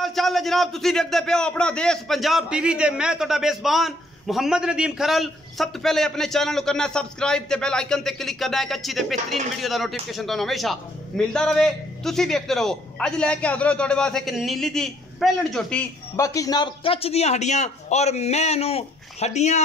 हाल चाल है जनाब तुसी देखते पे हो अपना देश पंजाब टीवी ते मैं तुहाडा बेज़बान मुहम्मद नदीम खरल। सब तो पहले अपने चैनल को करना है सबसक्राइब ते बेल आइकन ते क्लिक करना है एक अच्छी ते बेहतरीन वीडियो का नोटिफिकेशन तुहानू हमेशा मिलता रहे। तुसी देखते रहो। अज लैके हाज़र हो तुहाडे वास्ते एक नीली दी पहलन झोटी। बाकी जनाब कच्च दियां हड्डियां और मैनू हड्डियां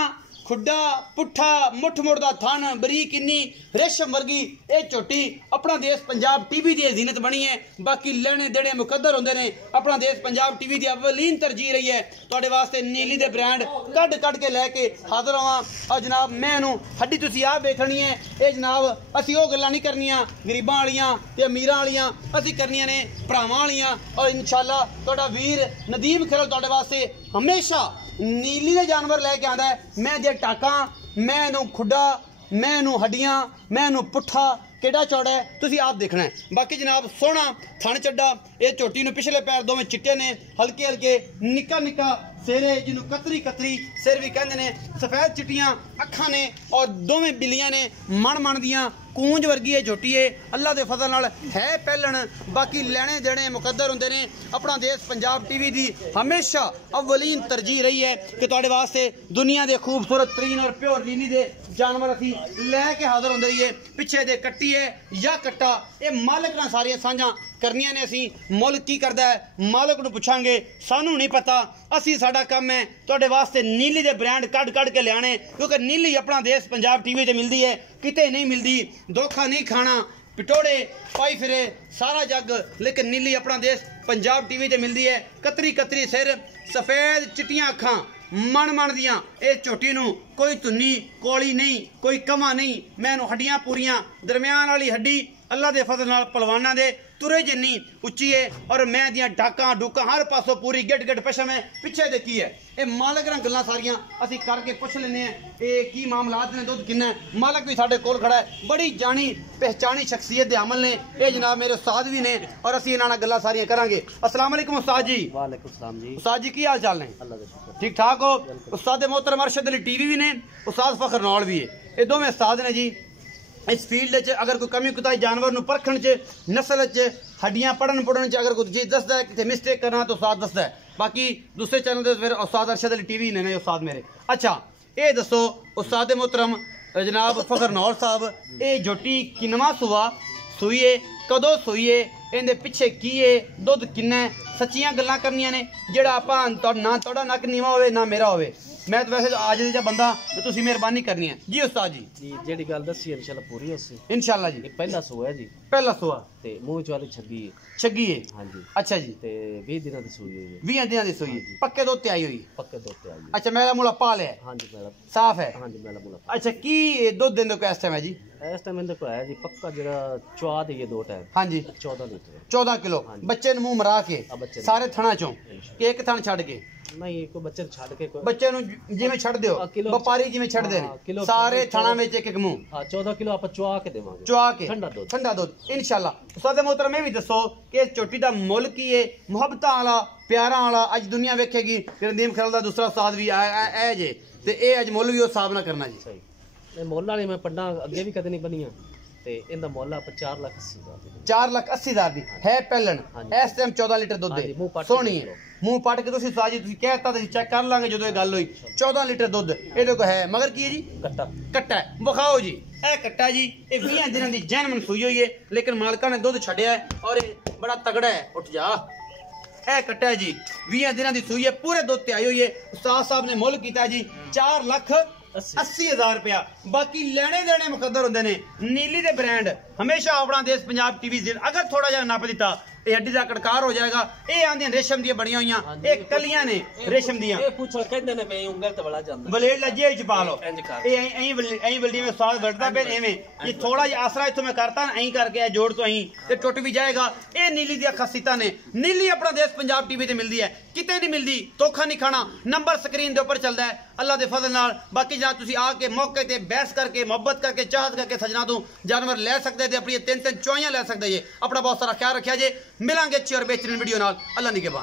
खुड्डा पुट्ठा मुठ मुड़ दा थन बरीक इन्नी रेशम वर्गी ये झोटी अपना देश पंजाब टीवी की जीनत बनी है। बाकी लेने देने मुकद्दर होंदे ने। अपना देश पंजाब टीवी की अवलीन तरजीह रही है तुहाडे वास्ते नीली दे ब्रांड कड कड के लैके हाज़र होवां। और जनाब मैनू हड्डी तुसी आप देखनी है ये जनाब असी वो गल्लां नहीं करनियां गरीबां वालियां ते अमीरां वालियां, असी करनियां ने भरावां वालियां। और इंशाअल्लाह तुहाडा वीर नदीम खरल तुहाडे वास्ते हमेशा नीली दे जानवर लैके आंदा है। मैं दे टाका मैनू खुड्डा मैनू हड्डियां मैनू पुट्ठा केड़ा चौड़ा है तुसी आप देखना है। बाकी जनाब सोहना थन चड्डा ये झोटी नू पिछले पैर दोवें चिट्टे ने हल्के हल्के निक्का निक्का सिर जिन्हों कतरी कतरी सिर भी कहते हैं, सफेद चिट्टियां अखां ने और दोवें बिल्लियां ने मन मन दियां कूंज वर्गी है झोटी है। अल्लाह के फजल नाल है पहलन। बाकी लेने देने मुकद्दर होंदे ने। अपना देश पंजाब टीवी की हमेशा अवलीन तरजीह रही है कि तुहाडे वास्ते दुनिया के खूबसूरत तरीन और प्योर नीली दे जानवर असी लैके हाज़र होंदे रहिए। पिछे दे कट्टी है या कट्टा ये मालिक नाल सारियां सांझां करनियां ने। असी मुल्क की करदा है मालिक नूं पुछांगे, सानू नहीं पता। असी साडा काम है तुहाडे वास्ते नीली दे ब्रांड कड कड के लियाने, क्योंकि नीली अपना देश पंजाब टीवी ते मिलदी है, किते नहीं मिलदी। धोखा नहीं खाना पिटोड़े पाई फिरे सारा जग, लेकिन नीली अपना देश पंजाब टीवी ते मिलदी है। कतरी कतरी सिर सफेद चिट्टियां अखां मन मन दियां ये झोटी नूं कोई धुन्नी कोली नहीं कोई कमा नहीं। मैनू हड्डियां पूरियां दरम्यान वाली हड्डी अल्लाह के फजल नाल पलवाना दे तुरे जिन्नी उच्ची है। और मैं दियां डाका डूका हर पासों पूरी गिट गिट पशम है। पिछे देखी है ये मालिक नाल गल्लां सारियां असी करके पुछ लेने ये की मामलात ने, दुध किन्ना है। मालिक भी साडे कोल खड़ा है, बड़ी जानी पहचानी शख्सियत दे अमल ने। ये जनाब मेरे उस्ताद भी ने और असी इन्हां नाल गल्लां सारियां करांगे। अस्सलाम वालेकुम उस्ताद जी। वालेकुम सलाम जी। उस्ताद जी की हाल चाल ने? अल्लाह का शुक्र। ठीक ठाक हो? उस्ताद मोहतरम अरशद अली टीवी भी ने, उस्ताद फखर नौल भी है। ये दोवें उस्ताद ने जी। इस फील्ड च अगर कोई कमी कुताई जानवर नूं परखण च नस्ल च हड्डियां पढ़न पुढ़न च अगर कोई चीज़ दसदा है कितने मिस्टेक करना तो उस्ताद दसदा है। बाकी दूसरे चैनल ते फिर उस्ताद अरशद अली टीवी ने उस्ताद मेरे। अच्छा ये दसो उस्ताद मोहतरम जनाब फखर नौल साहब ये झोटी किनवा सुआ सूई है कदों सूई है इहदे पिछे की है दुध किन्ना है? सच्चियां गल्लां करनियां ने जेड़ा आपां ना तुहाडा नक नीवा होवे ना मेरा होवे। मैं तो वैसे आज दा बंदा तो तुसी मेहरबानी करनी है जी उस्ताद जी। जी जेडी गल दसी इंशाल्लाह पूरी होसी इंशाल्लाह जी। पहला सोया जी पहला सोआ ते मुंह च वाली छगी है छगी है। हां जी। अच्छा जी ते 20 दिनां दी सूई है 20 दिनां दी सूई पक्के दुध ते आई हुई पक्के दुध ते आई है। अच्छा मेरा मुला पाल है? हां जी मेरा साफ है? हां जी मेरा मुला। अच्छा की दुध देंदे को इस टाइम है जी? इस टाइम इनदे को है जी पक्का जेड़ा चवा दी है 2 टाइम। हां जी 14 लीटर 14 किलो बच्चे ने मुंह मरा के सारे थणा चों कि एक थण छड़ के नहीं कोई बच्चे छड़ के कोई बच्चे नु जिवें छड़ दियो व्यापारी जिवें छड़ दे ने सारे थणा में एक एक मुंह। हां 14 किलो आप चवा के देवांगे चवा के ठंडा दूध इंशाल्लाह। उस्ताद मोहतरम में भी दसो कि इस झोटी दा मुल की है मुहब्बतां वाला प्यारा वाला अज दुनिया वेखेगी कि नदीम खरल दा दूसरा उस्ताद भी है जे ते ए अज मुल भी उस हिसाब ना करना जी। सही ये मुल वाली मैं पढ़ना अगे भी कदे नहीं बनिया ते इंदा मुल आप 4,80,000 4,80,000 दी है पहलन इस टाइम 14 लीटर दूध दे सोहनी है। मुंह पट के तुसी साजी तुसी कहता तुसी चेक कर लांगे जो गल हुई 14 लीटर दूध ये को है। मगर की है जी? कट्टा कट्टा है बखाओ जी ए कट्टा जी ये 20 दिनों की जैन मन सुई हुई है लेकिन मालका ने दूध छड़िया है और बड़ा तगड़ा है। उठ जा ए कट्टा है जी 20 दिनों की सुई है पूरे दूध ते आई हुई है। उस्ताद साहब ने मुल किया जी 4,80,000 रुपया। बाकी लेने देने मुकद्दर होंदे ने। नीली दे ब्रांड हमेशा अपना देश पंजाब टीवी अगर थोड़ा जा नप दिता ये हड्डी का कड़कार हो जाएगा। ये आंदियां रेशम दी बनिया हुई ये कलियां ने रेशम दियां ब्लेड लजे च पा लो एं बल्डी में स्वाद बढ़ता पे एवें ये थोड़ा जा आसरा इथों मैं करता ना एं करके जोड़ तो एं ते टुट भी जाएगा। ये नीली दी खासियतां ने। नीली अपना देश पंजाब टीवी ते मिलदी है किते नहीं मिलदी। धोखा नहीं खाना नंबर स्क्रीन दे ऊपर चलदा है अल्लाह दे फजल नाल। बाकी जहाँ तुसी आके मौके ते बहस करके मोहब्बत करके चाहत करके सजना तो जानवर ले सकते थे अपनी 3-3 चौइयां ले सकते जे। अपना बहुत सारा ख्याल रखिया जे। मिलांगे अच्छी और बेहतरीन वीडियो नाल। अल्लाह निगहबान।